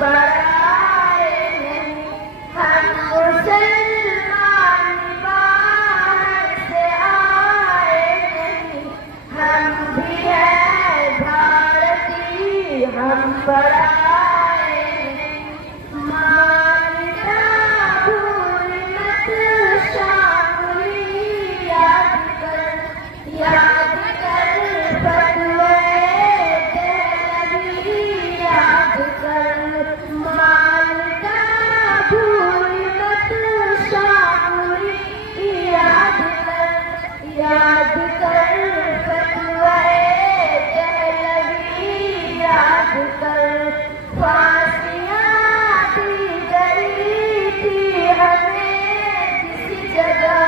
पराए नहीं, हम मुसलमान बाहर से आए नहीं, हम भी हैं भारतीय, हम पराए नहीं। मानना भूल मत शामिली, याद कर फतवे दहलवी, याद कर। मानना भूल मत शामिली, याद कर फतवे दहलवी, याद कर। फांसियां दी गई थी हमें किसी जगह,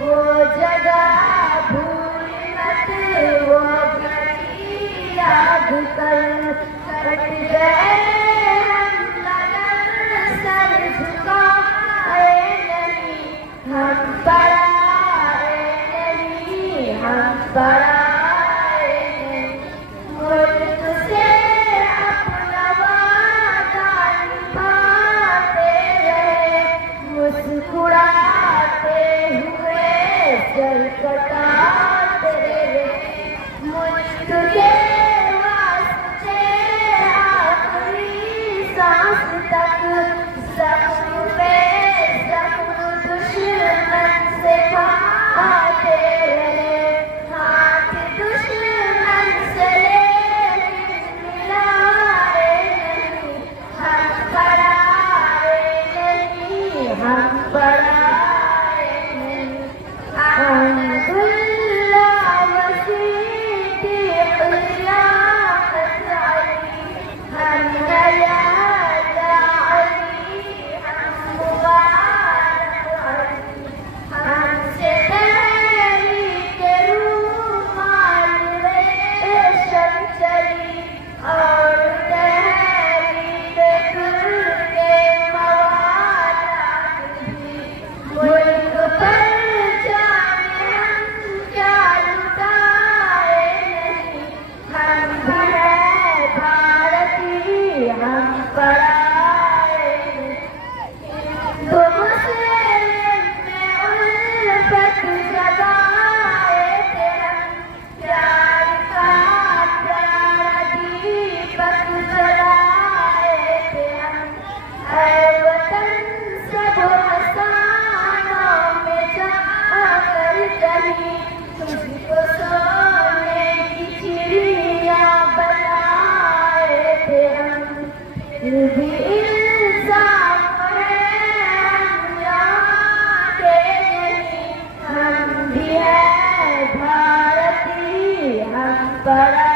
वो जगह भूल मत, वो घड़ी याद कर। कट गए हम लगन सर झुकाए नहीं, हम पराए नहीं, हम पराए नहीं। मुल्क से अपना वादा निभाते रहे, मुस्कुराते हुए सर कटाते रहे। मुल्क के वास्ते आखिरी सांस तक ज़ख्म पे ज़ख्म दुश्मन से खाते रहे। हाथ दुश्मन से लेकिन मिलाए नहीं, हम पराए नहीं, हम पराए नहीं। अब्दुल्लाह वसीम की क़ियामत आई, हम हयात अली, हम मुबारक अली। हमसे तहरीक रूमाल रेशम चली, और तहरीक के मवाद भी। मुल्क पर जाने हम क्या लुटाए नहीं, हम भी हैं भारतीय, हम पराए नहीं। हिंदू मुस्लिम में उल्फत जगाए थे हम, प्यार का प्यारा दीपक जलाए थे हम। ऐ वतन सब हसानों में जाकर कहीं, तुझको सोने की चिड़िया बनाए थे हम। फिर भी इंसाफ है हम यहाँ के नहीं, हम भी हैं भारतीय, हम पराए